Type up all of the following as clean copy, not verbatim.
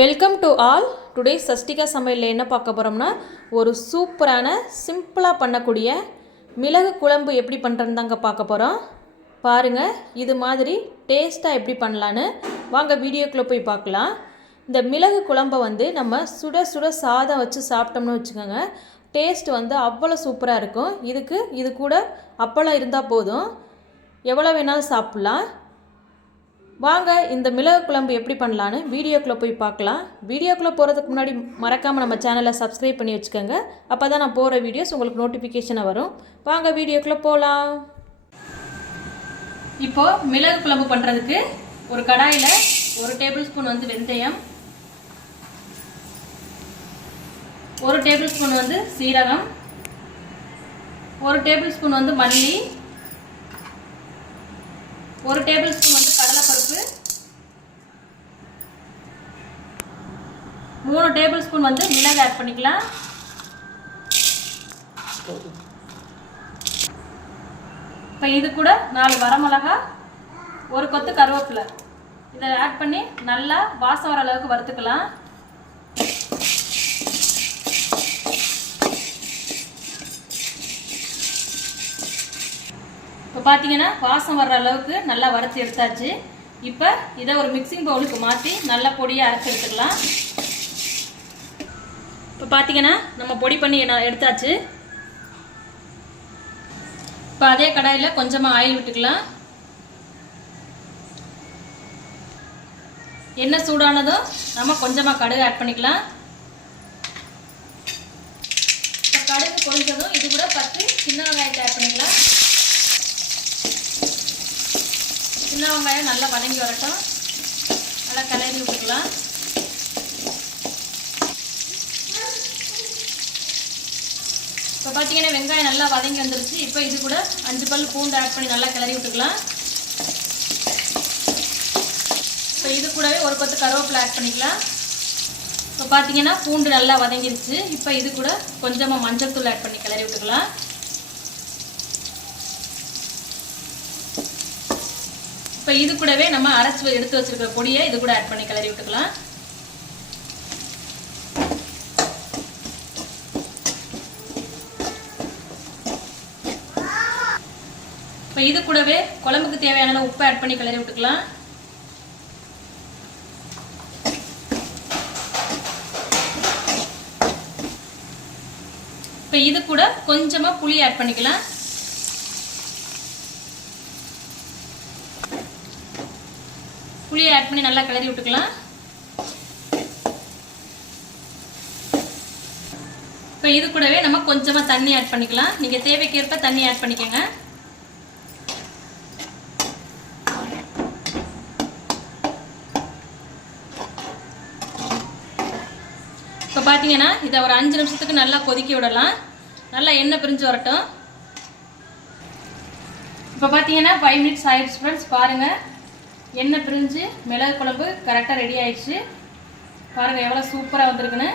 Welcome to all. Today Shashtika சமையலில் என்ன பார்க்க போகிறோம்னா, ஒரு சூப்பரான சிம்பிளாக பண்ணக்கூடிய மிளகு குழம்பு எப்படி பண்ணுறதுன்னு தாங்க பார்க்க போகிறோம். பாருங்கள், இது மாதிரி டேஸ்ட்டாக எப்படி பண்ணலான்னு வாங்க வீடியோக்குள்ளே போய் பார்க்கலாம். இந்த மிளகு குழம்பை நம்ம சுட சுட சாதம் வச்சு சாப்பிட்டோம்னு வச்சுக்கோங்க, டேஸ்ட் அவ்வளோ சூப்பராக இருக்கும். இது கூட அப்பளம் இருந்தால் போதும், எவ்வளோ வேணாலும் சாப்பிட்லாம். வாங்க இந்த மிளகு குழம்பு எப்படி பண்ணலான்னு வீடியோக்குள்ளே போய் பார்க்கலாம். வீடியோக்குள்ளே போகிறதுக்கு முன்னாடி மறக்காமல் நம்ம சேனலை சப்ஸ்கிரைப் பண்ணி வச்சுக்கோங்க. அப்போ தான் நான் போகிற வீடியோஸ் உங்களுக்கு நோட்டிஃபிகேஷனாக வரும். வாங்க வீடியோக்குள்ளே போகலாம். இப்போது மிளகு குழம்பு பண்ணுறதுக்கு ஒரு கடாயில் 1 டேபிள் ஸ்பூன் வெந்தயம், 1 டேபிள் ஸ்பூன் சீரகம், 1 டேபிள் ஸ்பூன் மல்லி, 1 டேபிள் ஸ்பூன் கடலைப்பருப்பு, 3 டேபிள் ஸ்பூன் மிளகு ஆட் பண்ணிக்கலாம். இப்போ இது கூட 4 வரமிளகா, 1 கொத்து கருவேப்பிலை இதை ஆட் பண்ணி நல்லா வாசம் வர அளவுக்கு வறுத்துக்கலாம். இப்போ பார்த்தீங்கன்னா வாசம் வர்ற அளவுக்கு நல்லா வறுத்து எடுத்தாச்சு. இப்போ இதை ஒரு மிக்சிங் பவுலுக்கு மாற்றி நல்லா பொடியாக அரைச்சி எடுத்துக்கலாம். இப்போ பார்த்தீங்கன்னா நம்ம பொடி பண்ணி எடுத்தாச்சு. இப்போ அதே கடாயில் கொஞ்சமாக ஆயில் விட்டுக்கலாம். எண்ணெய் சூடானதும் நம்ம கொஞ்சமாக கடுகு ஆட் பண்ணிக்கலாம். இப்போ கடுகு பொரிஞ்சதும் இது கூட 10 சின்ன வெங்காயத்தை ஆட் பண்ணிக்கலாம். சின்ன வெங்காயம் நல்லா வதங்கி வரட்டும், நல்லா கலரி விட்டுக்கலாம். இப்போ பார்த்தீங்கன்னா வெங்காயம் நல்லா வதங்கி வந்துருச்சு. இப்போ இது கூட 5 பல் பூண்டு ஆட் பண்ணி நல்லா கிளறி விட்டுக்கலாம். இப்போ இது கூடவே 1 கொத்து கருவேப்பிலை ஆட் பண்ணிக்கலாம். இப்போ பார்த்தீங்கன்னா பூண்டு நல்லா வதங்கிருச்சு. இப்போ இது கூட கொஞ்சமாக மஞ்சள் தூள் ஆட் பண்ணி கிளறி விட்டுக்கலாம். இப்போ இது கூடவே நம்ம அரைச்சி எடுத்து வச்சிருக்கிற பொடியை இது கூட ஆட் பண்ணி கிளறி விட்டுக்கலாம். இப்போ இது கூடவே குழம்புக்கு தேவையான உப்பு ஆட் பண்ணி கிளறி விட்டுக்கலாம். இப்போ இது கூட கொஞ்சமாக புளி ஆட் பண்ணிக்கலாம். புளியை ஆட் பண்ணி நல்லா கிளறி விட்டுக்கலாம். இப்போ இது கூடவே நம்ம கொஞ்சமாக தண்ணி ஆட் பண்ணிக்கலாம். நீங்கள் தேவைக்கேற்ப தண்ணி ஆட் பண்ணிக்கோங்க. இப்போ பார்த்தீங்கன்னா இதை ஒரு 5 நிமிஷத்துக்கு நல்லா கொதிக்க விடலாம். நல்லா எண்ணெய் பிரிஞ்சு வரட்டும். இப்போ பார்த்தீங்கன்னா 5 மினிட்ஸ் ஆயிடுச்சு ஃப்ரெண்ட்ஸ். பாருங்கள், எண்ணெய் பிரிஞ்சு மிளகு குழம்பு கரெக்டாக ரெடி ஆயிடுச்சு. பாருங்கள் எவ்வளோ சூப்பராக வந்திருக்குன்னு.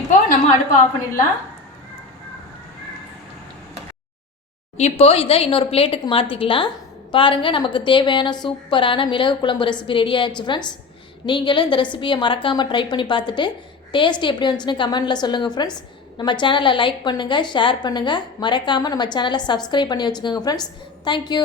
இப்போ நம்ம அடுப்பை ஆஃப் பண்ணிடலாம். இப்போ இதை இன்னொரு பிளேட்டுக்கு மாற்றிக்கலாம். பாருங்கள், நமக்கு தேவையான சூப்பரான மிளகு குழம்பு ரெசிபி ரெடி ஆயிடுச்சு ஃப்ரெண்ட்ஸ். நீங்களும் இந்த ரெசிபியை மறக்காமல் ட்ரை பண்ணி பார்த்துட்டு டேஸ்ட் எப்படி வந்துச்சுன்னு கமெண்டில் சொல்லுங்கள் ஃப்ரெண்ட்ஸ். நம்ம சேனலை லைக் பண்ணுங்கள், ஷேர் பண்ணுங்கள், மறக்காமல் நம்ம சேனலை சப்ஸ்கிரைப் பண்ணி வச்சுக்கோங்க ஃப்ரெண்ட்ஸ். தேங்க்யூ.